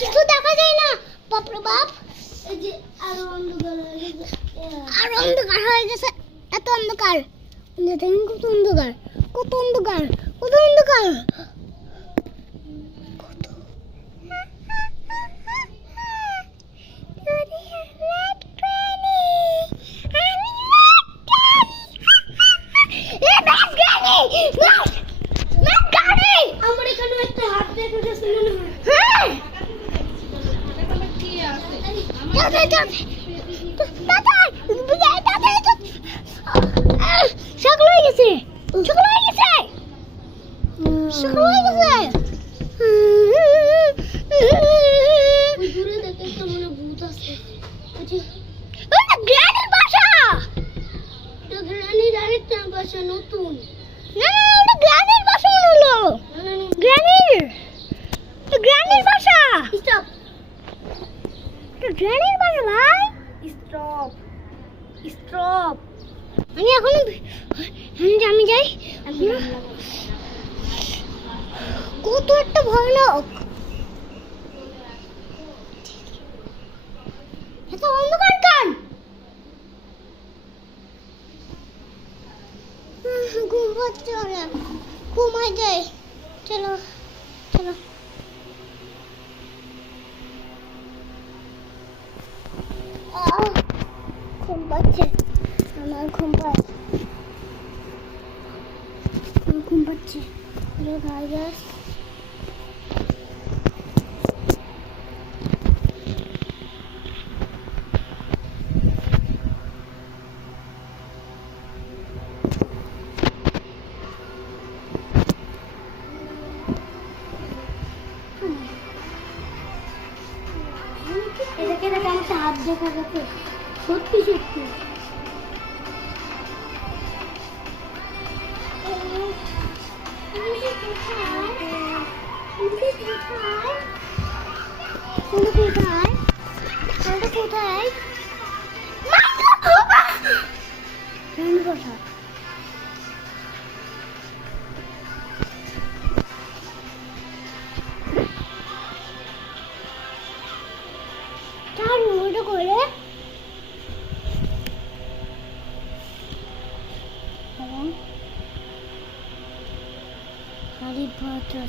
কিছু দেখা যায় না। বাপরে বাপ, এই যে আরো অন্ধকার হয়ে গেছে, আরো অন্ধকার হয়ে গেছে। এত অন্ধকার, দেখেন কত অন্ধকার, কত অন্ধকার, কত অন্ধকার। আমার এখানে একটা হাত দেখা গেছে মনে হয়। সকাল হয়ে গেছে, সকাল হয়ে গেছে, সকাল হয়ে গেছে। দূরে দেখে তো মনে ভূত আছে। গ্রানির বাসা, গ্রানির আরেকটা বাসা নতুন। না না, ওটা গ্রানির বাসা হলো, গ্রানির, গ্রানির বাসা। স্টপ, গ্রানির বাসা ভাই। Stop, stop. আমি এখন আমি যাই। কত একটা ভয়ানক, এত অন্ধকার কেন? ঘুম পাচ্ছে অনেক, ঘুমাই যাই। চলো চলো। ঘুম পাচ্ছে আমার, ঘুম পাচ্ছে, ঘুম পাচ্ছে। এটাকে দেখে একটা হাত দেখা গেছে, সত্যি সত্যি। Harry Potter.